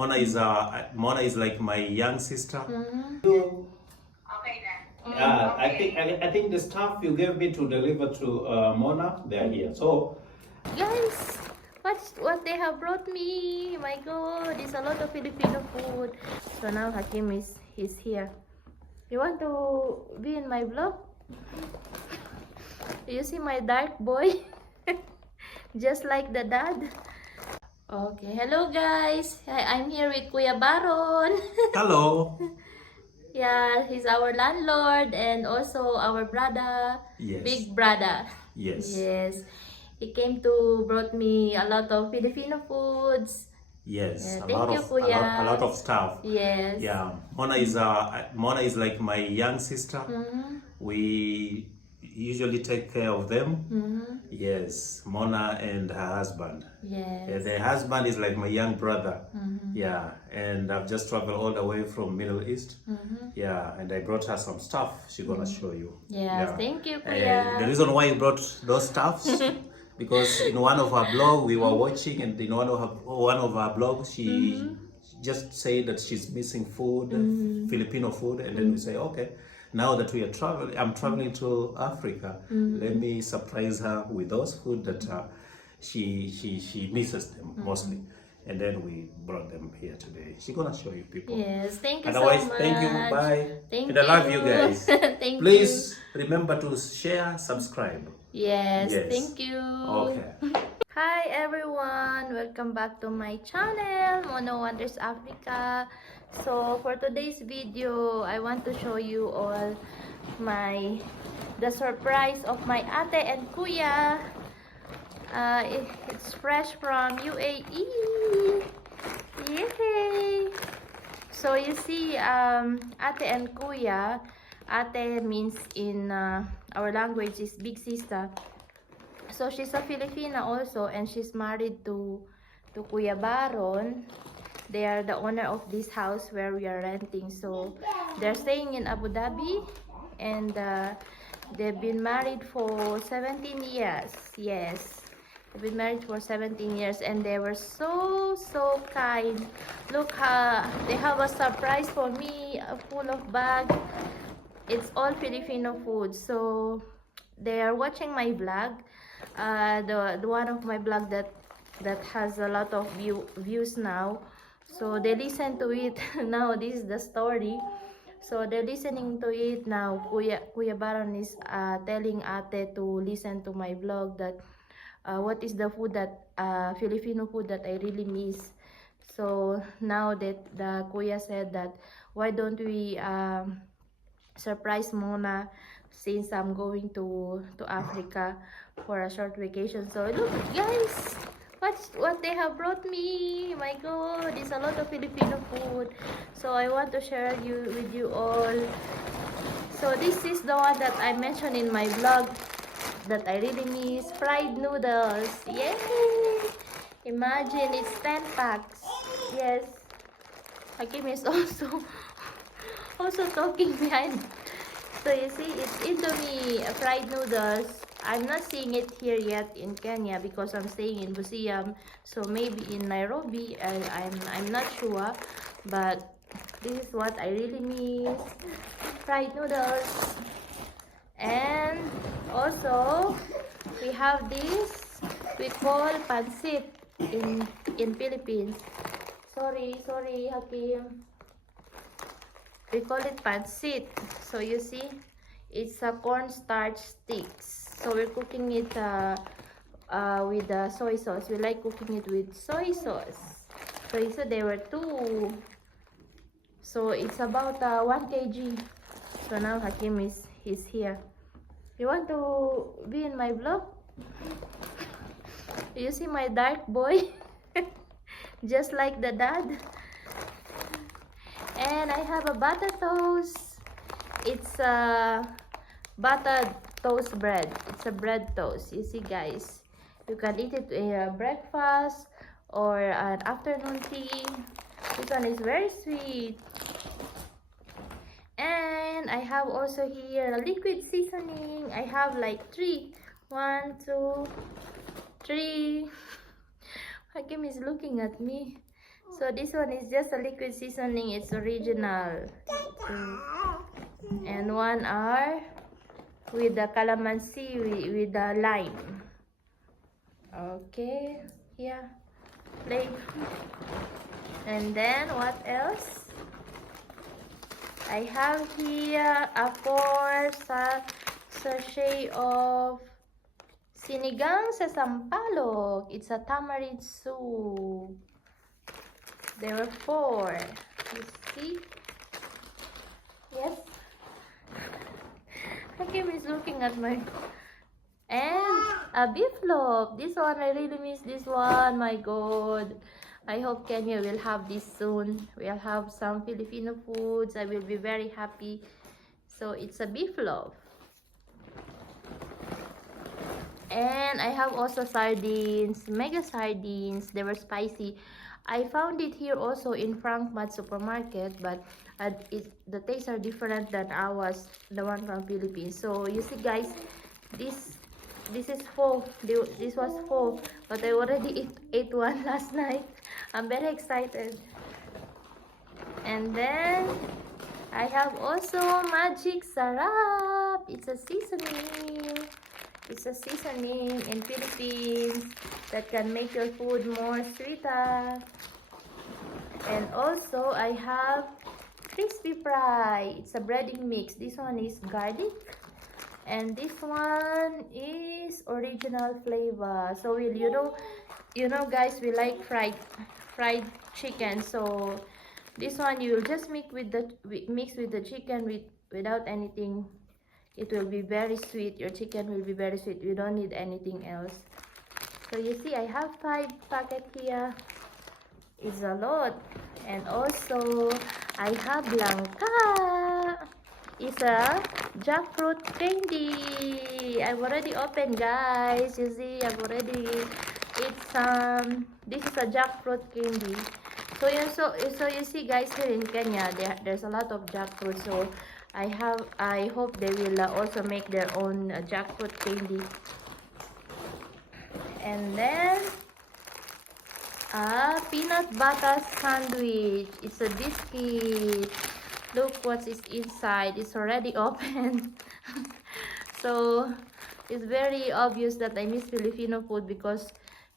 Mona is like my young sister. Okay then. Yeah, I think the stuff you gave me to deliver to Mona, they are here. So Guys, what they have brought me? My God, it's a lot of Filipino food. So now Hakim is here. You want to be in my vlog? You see my dark boy? Just like the dad. Okay, hello guys. I'm here with Kuya Baron. hello. Yeah, he's our landlord and also our brother. Yes. Big brother. Yes. Yes. He came to brought me a lot of Filipino foods. Yes. Yeah, A thank lot you, of Kuya. a lot of stuff. Yes. Yeah. Mona is like my young sister. We usually take care of them. Yes, Mona and her husband. Yes. The husband is like my young brother. Yeah, and I've just traveled all the way from Middle East. Yeah, and I brought her some stuff. She's gonna show you. Yes, thank you, Kuya. The reason why you brought those stuffs because in one of her blog we were watching, and in one of her blogs she just said that she's missing food, Filipino food, and then we say, okay, now that we are traveling, I'm traveling to Africa. Let me surprise her with those food that she misses them mostly. And then we brought them here today. She's gonna show you people. Yes, thank you Otherwise, so much. thank you, bye. Thank and I love you you. guys. Thank Please remember to share, subscribe. you. Yes, Yes. thank you. Okay. Hi everyone, welcome back to my channel, Mono Wonders Africa. So for today's video, I want to show you all the surprise of my ate and kuya. It's fresh from UAE. Yay! So you see, ate and kuya. Ate means in our language is big sister. So she's a Filipina also, and she's married to Kuya Baron. They are the owner of this house where we are renting. So they're staying in Abu Dhabi, and they've been married for 17 years. Yes, they've been married for 17 years, and they were so kind. Look, they have a surprise for me, full of bag. It's all Filipino food. So they are watching my vlog. The one of my blog that has a lot of views now, so they listen to it. Now this is the story, so they're listening to it now. Kuya Baron is telling ate to listen to my vlog, that what is the food that Filipino food that I really miss. So now that the kuya said that, why don't we surprise Mona, since I'm going to Africa for a short vacation. So look guys, what they have brought me. My God, it's a lot of Filipino food, so I want to share with you all. So this is the one that I mentioned in my vlog that I really miss, fried noodles. Yay! Imagine, it's 10 packs. Yes, Hakim is also talking behind. So you see, it's Indomie fried noodles. I'm not seeing it here yet in Kenya because I'm staying in Busiam. So maybe in Nairobi, I'm not sure. But this is what I really miss, fried noodles. And also, we have this, we call pancit in Philippines. Sorry, Hakim. We call it pancit. So you see, it's a cornstarch sticks. So we're cooking it with soy sauce. We like cooking it with soy sauce. So you said there were 2. So it's about 1 kg. So now Hakim is here. You want to be in my vlog? You see my dark boy? Just like the dad. And I have a butter toast. It's a butter toast bread. It's a bread toast. You see guys, you can eat it breakfast or an afternoon tea. This one is very sweet. And I have also here a liquid seasoning. I have like 3. 1, 2, 3. Hakim is looking at me. So this one is just a liquid seasoning. It's original. And one are with the calamansi with the lime. Okay, yeah, play. And then what else? I have here a 4 sachet of sinigang sa sampalok. It's a tamarind soup. There were 4. You see? Yes. Hakim is looking at my... And a beef loaf. This one, I really miss this one. My God. I hope Kenya will have this soon. We'll have some Filipino foods. I will be very happy. So it's a beef loaf. And I have also sardines, mega sardines. They were spicy. I found it here also in Frank Mart supermarket, but the tastes are different than ours, the one from Philippines. So you see, guys, this is full. This was full, but I already ate one last night. I'm very excited. And then I have also Magic Sarap. It's a seasoning. It's a seasoning in Philippines that can make your food more sweeter. And also I have crispy fry. It's a breading mix. This one is garlic, and this one is original flavor. So you know guys, we like fried chicken. So this one you will just mix with the chicken without anything. It will be very sweet. Your chicken will be very sweet. You don't need anything else. So you see, I have 5 packets here. It's a lot. And also I have Blanca. It's a jackfruit candy. I've already opened, guys. You see, I've already eaten this is a jackfruit candy. So you see, guys, here in Kenya there's a lot of jackfruit. So I hope they will also make their own jackfruit candy. And then a peanut butter sandwich. It's a biscuit. Look what is inside. It's already open. So it's very obvious that I miss Filipino food because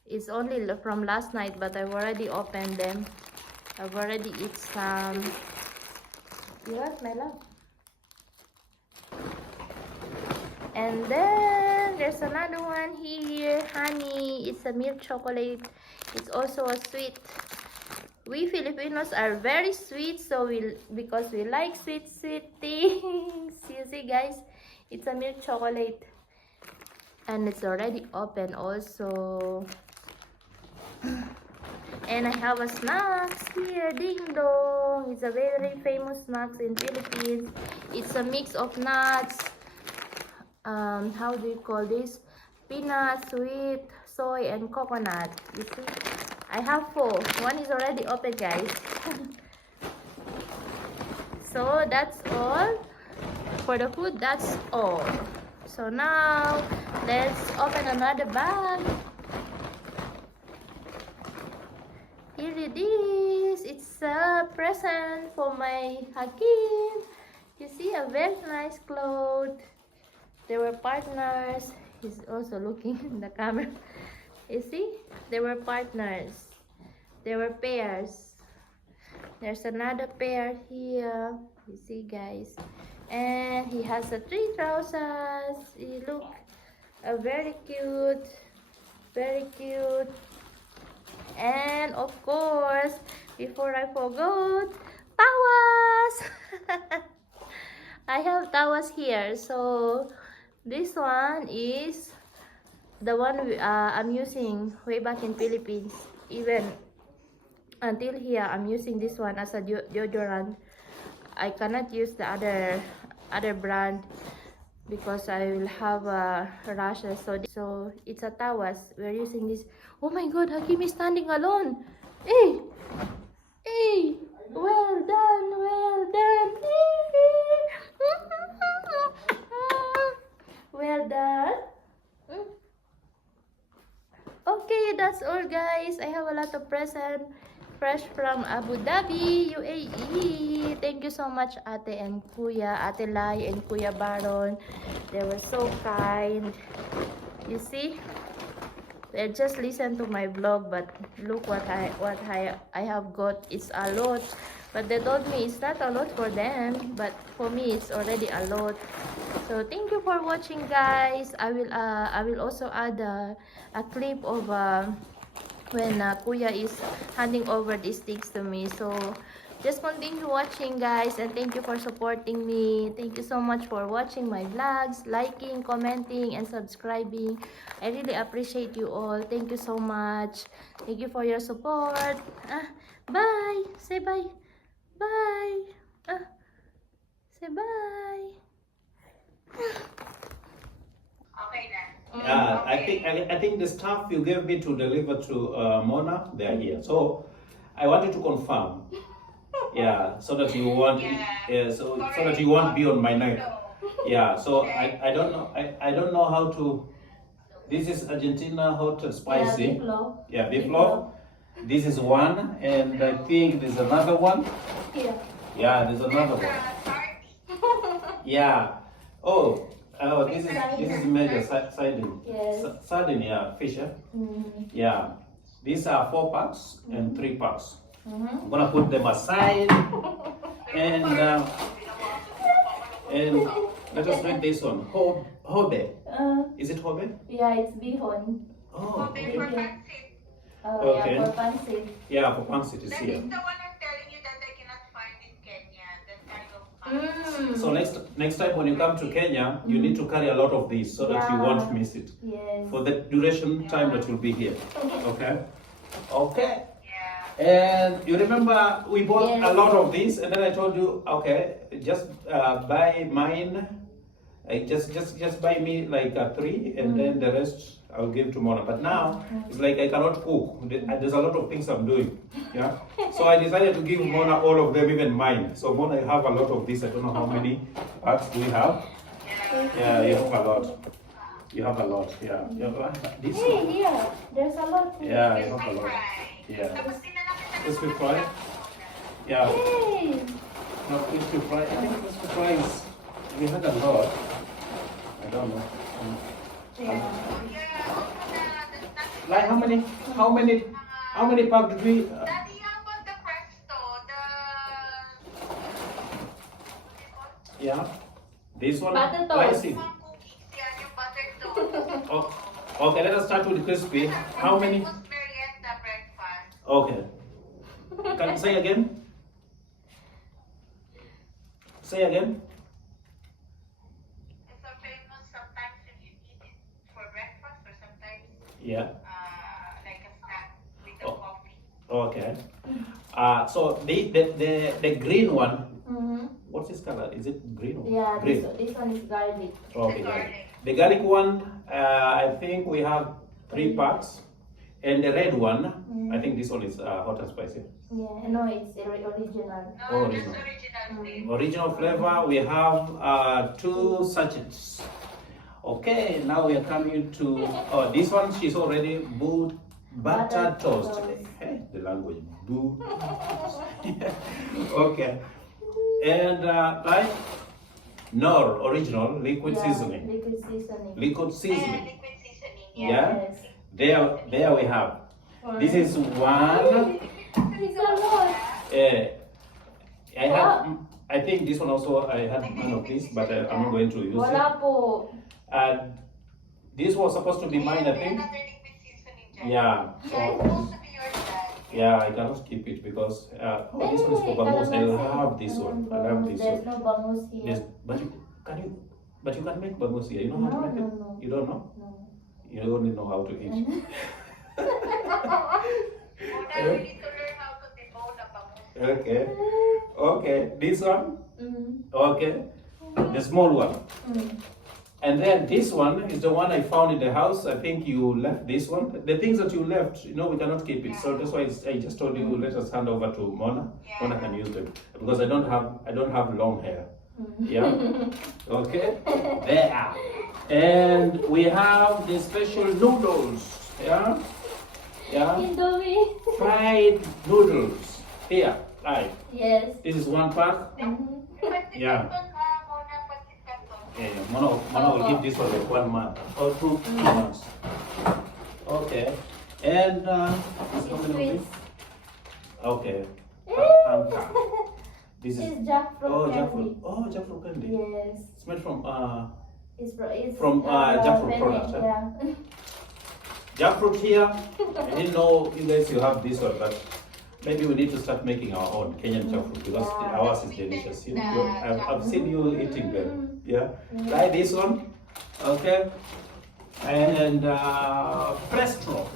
it's only from last night, but I've already opened them. I've already eaten some. Yes, my love. And then there's another one here, honey. It's a milk chocolate. It's also a sweet. We Filipinos are very sweet, so because we like sweet things. You see, guys, it's a milk chocolate, and it's already open also. And I have a snacks here, Ding Dong. It's a very famous snacks in Philippines. It's a mix of nuts. How do you call this? Peanuts, sweet, soy, and coconut. You see, I have 4. One is already open, guys. So that's all for the food. That's all. So now let's open another bag. Here it is. It's a present for my Hakim. You see, a very nice cloth. They were partners. He's also looking in the camera. You see, they were partners. They were pairs. There's another pair here. You see, guys. And he has a 3 trousers. He look very cute. Very cute. And of course, before I forgot, tawas. I have tawas here. So this one is the one I'm using way back in Philippines. Even until here, I'm using this one as a deodorant. I cannot use the other brand because I will have rashes. So it's a tawas. We're using this. Oh my God, Hakim is standing alone. Hey, hey, well done, well done. Well done. Okay, that's all, guys. I have a lot of present fresh from Abu Dhabi, UAE. Thank you so much, Ate and Kuya, Ate Lai and Kuya Baron. They were so kind. You see, they just listen to my vlog, but look what I have got. It's a lot, but they told me it's not a lot for them, but for me it's already a lot. So thank you for watching, guys. I will also add a clip of when Kuya is handing over these things to me. So just continue watching, guys, and thank you for supporting me. Thank you so much for watching my vlogs, liking, commenting, and subscribing. I really appreciate you all. Thank you so much. Thank you for your support. Bye. Say bye. Bye. Say bye. Okay then. Yeah, I think the stuff you gave me to deliver to Mona, they are here. So I wanted to confirm. Yeah, so that you won't. Yeah, so that you won't be on my neck. Yeah. So I don't know. I don't know how to. This is Argentina hot and spicy. Yeah, beef loaf. Yeah, beef loaf. This is one, and I think there's another one. Yeah. Yeah, there's another one. Yeah. Oh, this is major sardine. Yes. Sardine, yeah, fish. Yeah. Yeah. These are 4 packs and 3 packs. I'm gonna put them aside, and let us make this one. Hobe. Is it hobe? Yeah, it's bihon. Oh, Okay, okay. for pancit. Okay. Yeah, for pancit. Yeah, for pancit is That here. is the one I'm telling you that I cannot find in Kenya. That kind of pancit. So next time when you come to Kenya, you need to carry a lot of these so that you Yeah. won't miss it Yes. for the duration time that you'll be here. Okay. Okay. Yeah. And you remember we bought Yes. a lot of these, and then I told you, okay, just buy mine. Just buy me like 3, and then the rest I'll give to Mona. But now it's like I cannot cook. There's a lot of things I'm doing. Yeah. So I decided to give Mona all of them, even mine. So Mona, you have a lot of this. I don't know how many packs do we have. Yeah, you have a lot. You have a lot. Yeah. This. Hey, here. There's a lot here. Yeah, you have a lot. Fry. Yeah. Tapos dinala kita ng Crispy mga fry. pinaka- Yeah. Hey. No, crispy fry. I think crispy fry is. We had a lot. I don't know. Yeah. Yeah, also the snack. Like how many packs did we? Daddy, how about the Presto? Yeah. This one. Butter toast. Spicy. Mga cookies yan, yung buttered toast. Oh, okay, let us start with crispy. How many? Famous merienda breakfast. Okay. Can you say again? Say again. It's so famous sometimes if you eat it for breakfast or sometimes Yeah. like a snack with the Oh. coffee. Okay. So the green one. What's this color? Is it green? Or Yeah, green. this one is garlic. Okay. The garlic. The garlic one, I think we have 3 packs, and the red one, I think this one is hot and spicy. Yeah, no, it's original. No, Oh, just original. original flavor. Original flavor, we have 2 sachets. Okay, now we are coming to this one. She's already buttered Buttered toast. toast. Hey, the language. Boo. Okay, and like Knorr original liquid Yeah, seasoning. liquid seasoning. Liquid Yeah, seasoning. liquid seasoning. Yeah. Yes. There we have. For- This is one. It's a lot. I have. I think this one also. I had one of these, but I'm not going to use it. Wala po. This was supposed to be mine, I think. Another liquid seasoning dyan. Yeah. Yeah, it's So supposed to be yours, Dad. yeah, I cannot keep it because this one is for bangus. I have this one. I have this There's one. no bangus here. Yes, but you can make bangus here. You know how to make it? No. You don't know? No. You only know how to eat. Oh, Dad, we need to learn how to debone a bangus. Okay. Okay. This one. Okay. The small one. And then this one is the one I found in the house. I think you left this one. The things that you left, we cannot keep it. So that's why I just told you, let us hand over to Mona. Yeah. Mona can use them because I don't have long hair. Yeah. Okay. There. And we have the special noodles. Yeah. Yeah. Indomie. Fried noodles. Here, right. Yes. This is one pack. Mhm. Yeah. Mona Pancit Canton. Yeah, Mona will give this for like 1 month or 2 months. Okay. And this how many of Sweets. this? Okay. Anka. This This is is jackfruit candy. jackfruit. Oh, jackfruit candy. Yes. It's made from It's From, jackfruit Penne, product, huh? Yeah. jackfruit here. I didn't know you guys you have this one, but maybe we need to start making our own Kenyan jackfruit because Yeah. ours is delicious. I've seen you eating them. Yeah. Try this one. Okay. And Prestro.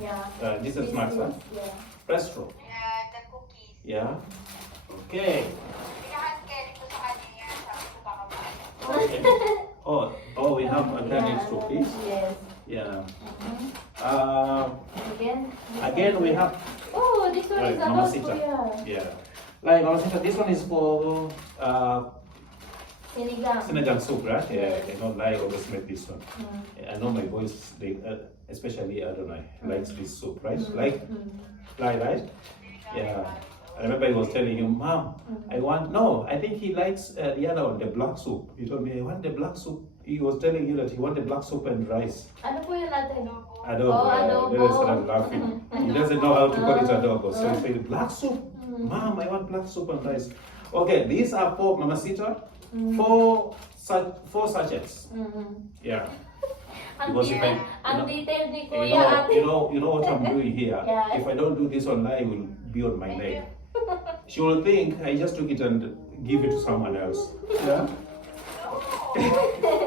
Yeah. This is snacks, huh? Yeah. Prestro. Yeah, the cookies. Yeah. Okay. Pinaka-carry ko sa kanya yan. Sabi ko baka maano. Okay. Oh, we have organic Yeah, cookies. Yes. Yeah. Mhm. Again Again. we have Oh, this one Right, is Mama about Sita. Kuya. yeah. Like Mama Sita, this one is for Sinigang. Senegal soup, right? Yeah, I know I always make this one. Mm. I know my boys, they, especially Adonai, likes this soup, right? Mm. Like, Mm. right? Yeah. I remember he was telling him, Mom, I want, no, I think he likes the other one, the black soup. He told me, I want the black soup. He was telling you that he wanted black soup and rice. Ano po yun natin? Adobo. Oh, Then I adobo. started laughing. He doesn't know how to call it adobo. So he said, black soup. Mom, I want black soup and rice. Okay, these are for Mamacita. Four sachets. Mm. Yeah. Ang Because if I, ang detail ni you Kuya ate. know what I'm doing here. Yeah. If I don't do this online, I will be on my leg. She will think I just took it and give it to someone else. Yeah.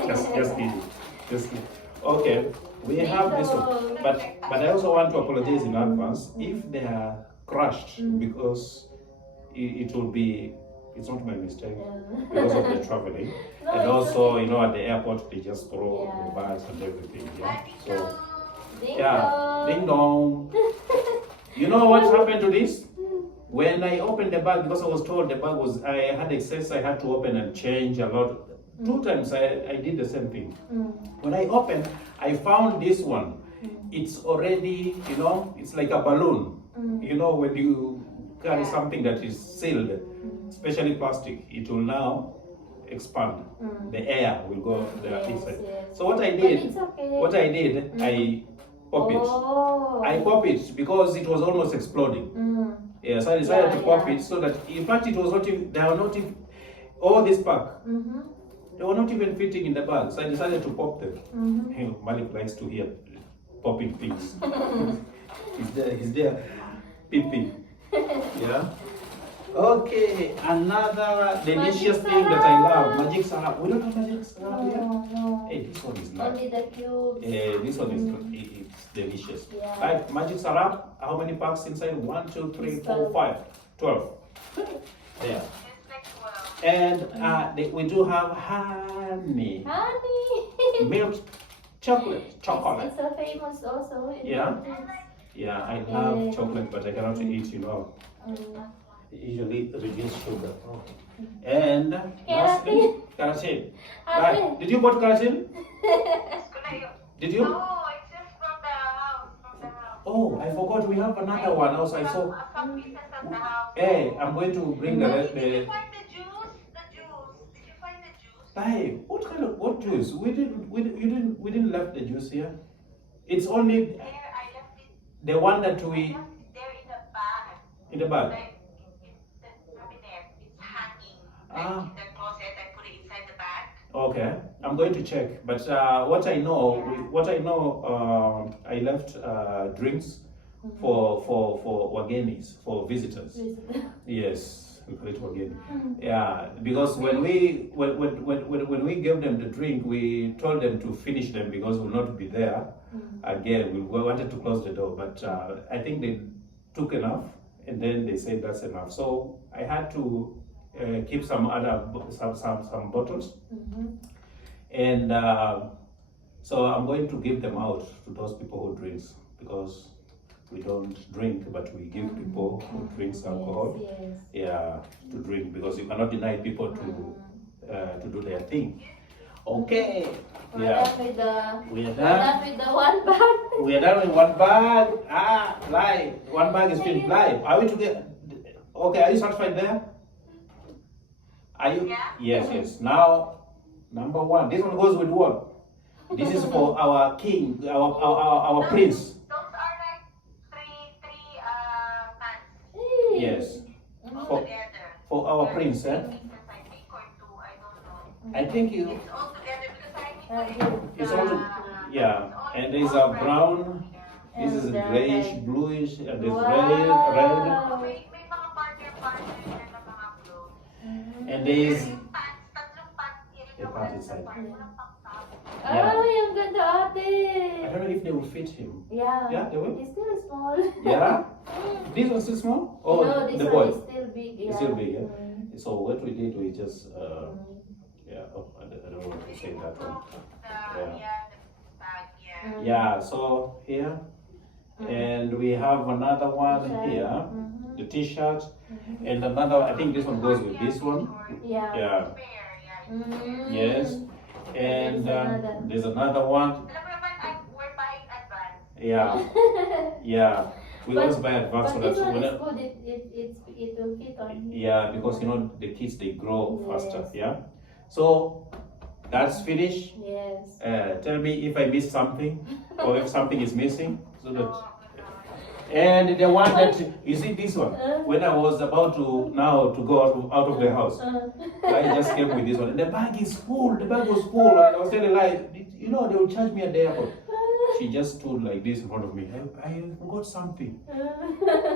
just kidding. Just kidding. Okay, we have this one, but I also want to apologize in advance if they are crushed because it will be. It's not my mistake because of the traveling, No, and it's also okay. at the airport they just throw Yeah. the bags and everything. Yeah. So Ding yeah, dong. ding dong. You know what happened to this? When I opened the bag, because I was told the bag was, I had excess, I had to open and change a lot. 2 times I did the same thing. When I opened, I found this one. It's already, it's like a balloon. When you carry something that is sealed, especially plastic, it will now expand. The air will go there inside. Yes. So what I But did, it's okay. I pop it. Oh. I pop it because it was almost exploding. Yeah, so I decided to pop it so that, in fact, it was not even, they were not even, all this pack, they were not even fitting in the bag. So I decided to pop them. Hey, Malik likes to hear popping things. he's there, peeping. Yeah. Okay, another delicious Magic thing that I love, Sarap. Magic Sarap. We don't have Magic Sarap here. No. Hey, this one is nice. Only the cubes. This one is it's delicious. Yeah. Right, Magic Sarap, how many packs inside? 1, 2, 3, It's 4, 5. 12. There. It's like 12. And we do have honey, Honey. milk, chocolate. It's so famous also. in Yeah. Philippines. Yeah, I love Yeah. chocolate, but I cannot eat, Mm. usually reduce sugar. And lastly, keratin. Right, Ate. did you put keratin? Yes, ko na yun. Did you? No, it's just from the house. From the house. Oh, I forgot we have another one also. I saw. Some pieces at the house. Hey, I'm going to bring Did the you find the juice? The juice. Did you find the juice? Hey, what juice? We didn't left the juice here. It's only There, I left it. the one that I we left it there in the bag. in the bag. Like in the cabinet. It's hanging. Like Ah. in the closet. I put it inside the bag. Okay, I'm going to check. But what I know, I left drinks for wagenis, for visitors. Yes, we call it wageni. Yeah, because when we gave them the drink, we told them to finish them because we'll not be there again. We wanted to close the door, but I think they took enough, and then they said that's enough. So I had to keep some bottles, and so I'm going to give them out to those people who drinks because we don't drink, but we give people who drinks alcohol. Yes. Yeah, to drink because you cannot deny people to do their thing. Okay. We're Yeah. done with the. We are We're done. done with the one bag. We are done with one bag. Live. One bag is finished. Live. Are we together? Okay. Are you satisfied there? Are you? Yeah. Yes. Yes. Now, number one. This one goes with what? This is for our king, our prince. Those are like three pants Hey. Yes. all For, together. for our prince, Three eh? pieces, I think, or two, I don't know. I think you. It's all together because I need to It's all. Yeah. And there's a brown. This is grayish, bluish, and there's red. Wow. May mga partner yan ng mga blue. And there's. Yung pants, tatlong pants, yun The yung pants mga inside. pants, walang pang-top. Ay, ang ganda ate. I don't know if they will fit him. Yeah. Yeah, they will. It's still small. Yeah. This one's too small. Oh, no, this the one boy. is still big. Yeah. It's still big, yeah. Mm. So what we did, we just yeah. Oh, I don't know what to say that one. The bag, yeah. Yeah. So here, and we have another one here, Mhm. the T-shirt, and another. I think this one goes with this one. Yeah. Yeah. Fair, yeah. Mm. Yes. And There's another. there's another one. Alam mo naman, we're buying advance. Yeah. Yeah. We always buy advance But so this that one when is good. It will fit on you. yeah, because you know the kids they grow faster. Yes. Yeah. So that's finished. Yes. Tell me if I missed something or if something is missing. So that. Oh, And the one that you see this one. When I was about to now to go out of the house, I just came with this one. And the bag is full. The bag was full. And I was telling like, you know, they will charge me at the airport. She just stood like this in front of me. I forgot something.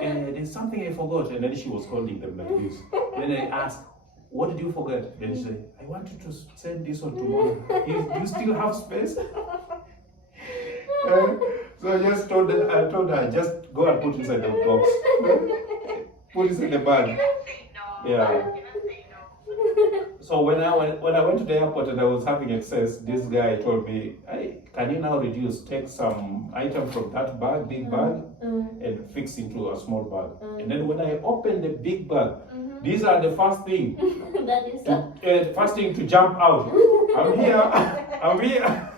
And there's something I forgot. And then she was holding them like this. And then I asked, what did you forget? Then she said, I wanted to send this one tomorrow. Do you still have space? So I just told her, just go and put inside the box. Put inside the bag. say no. Yeah. You cannot say no. So when I went to the airport and I was having excess, this guy told me, hey, can you now reduce? Take some item from that bag, big bag, and fix into a small bag. And then when I opened the big bag, these are the first thing, That is first thing to jump out. I'm here. I'm here.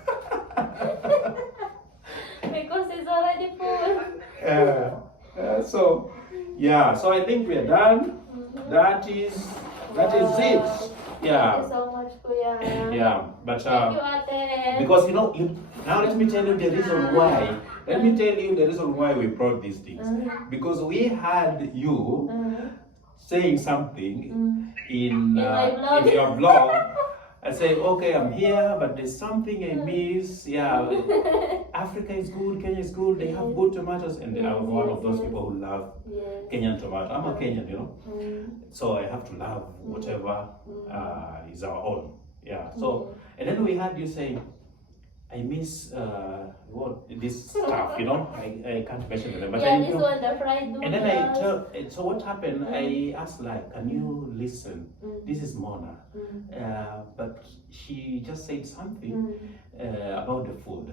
because it's already full. So yeah, so I think we're done. That is it. Thank Yeah. you so much, Kuya. Yeah, but Thank you, Ate. because you know, now let me tell you the reason why. Let me tell you the reason why we brought these things. Because we had you saying something in my blog. in your blog. I say, okay, I'm here, but there's something I miss. Yeah, Africa is good, Kenya is good. They have good tomatoes, and I'm one of those people who love Yes. Kenyan tomato. I'm a Kenyan, you know. So I have to love whatever is our own. Yeah. So and then we had you say, I miss what this stuff, you know. I can't mention it, but Yeah, I this know. one, the fried noodles. And then I tell. So what happened? I asked like, can you listen? This is Mona, but she just said something about the food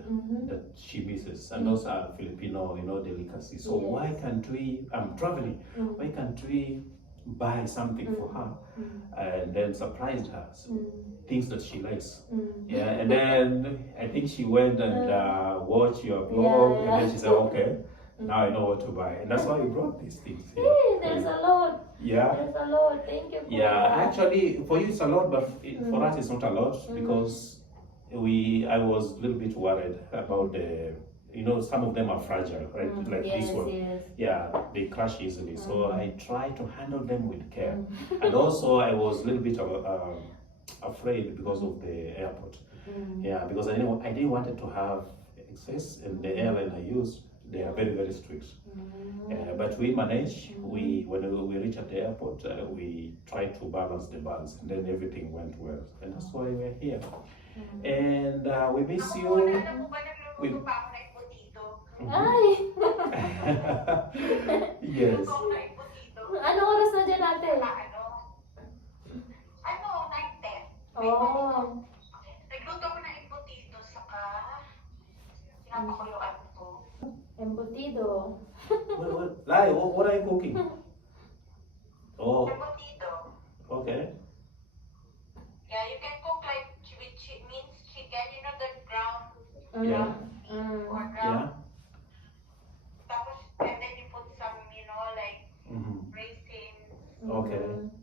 that she misses, and those are Filipino, you know, delicacies. So Yes. why can't we? I'm traveling. Why can't we buy something for her and then surprised her? So things that she likes. Yeah, and then I think she went and watched your blog, and then she said, okay, now I know what to buy, and that's why we brought these things here. Hey, there's a lot. Yeah. There's a lot. Thank you. Yeah, Kuya. actually, for you it's a lot, but for us it's not a lot because I was a little bit worried about the, you know, some of them are fragile, right? Like Yes, this one. yes. Yeah, they crash easily. So I try to handle them with care. And also I was a little bit afraid because of the airport. Yeah, because I didn't want it to have excess, and the airline I used, they are very, very strict. But we managed. When we reach at the airport, we try to balance the bags, and then everything went well. And that's why we're here. And we miss Ako, you. alam mo ba, nagluluto pa ako na ipotito. Ay! Yes. Nagluluto ako na ipotito. Ano oras na dyan natin? Ano, 9:10. Oh. Nagluto ako na ipotito, saka pinapakuluan ko. Embutido. Lai, what are you cooking? Oh, Ipotito. okay. Yeah, you can cook like with means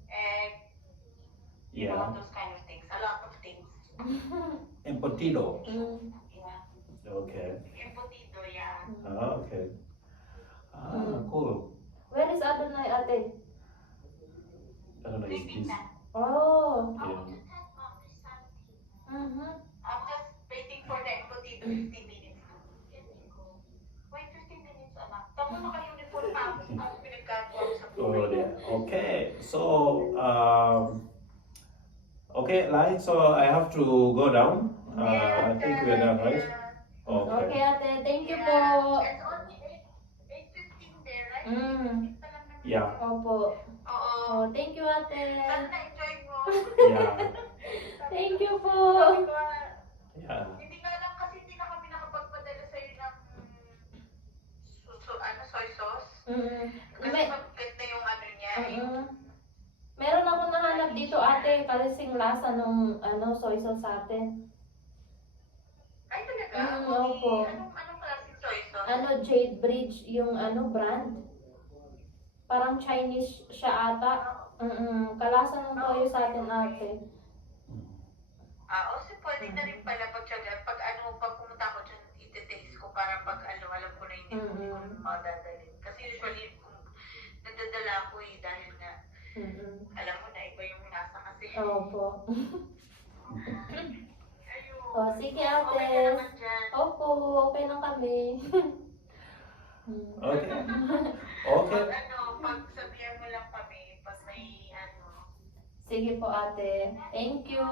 egg, you know, Yeah. those kind of things. A lot of things. Embutido. Yeah. Okay. Embutido, yeah. Okay. Cool. Where is Adonai, ate? I don't know. Is Sleeping this? na. Oh. Yeah. Mm-hmm. I'm just waiting for the embutido 15 minutes. Wait, 15 minutes, anak. Tamo naka-uniform pa ako. Ang pinagkagawa ko sa Oh, buhay. yeah. Okay. So, okay, Lai. So I have to go down. I think we're done, right? Okay, Okay. ate. Thank you po. It's only 8:15 there, right? Mm. 8:15 pa lang naman. Yeah. Opo. Oo. Oh, thank you, ate. Sana na-enjoy mo. Yeah. Thank you po. Sabi ko, Yeah. hindi nga lang kasi hindi na kami nakapagpadala sa'yo ng soy sauce. Mm. Kasi May, mabigat na yung ano niya. meron ako nahanap dito, ate, kasing lasa nung soy sauce ate. Ay, talaga? Opo. Anong klaseng soy sauce? Jade Bridge yung brand. Parang Chinese siya ata. Kalasa ng toyo sa atin ate. O so pwede na rin pala pag pumunta ako dyan, iti-taste ko para pag alam ko na hindi ko madadalhin. Kasi usually, nadadala ko dahil nga, alam mo na, iba yung lasa kasi. Opo. Ayun. O, sige Okay ate. ka naman dyan. Opo, okay lang kami. Okay. Okay. Pag sabihan mo lang kami, pag may Sige po ate. Thank you.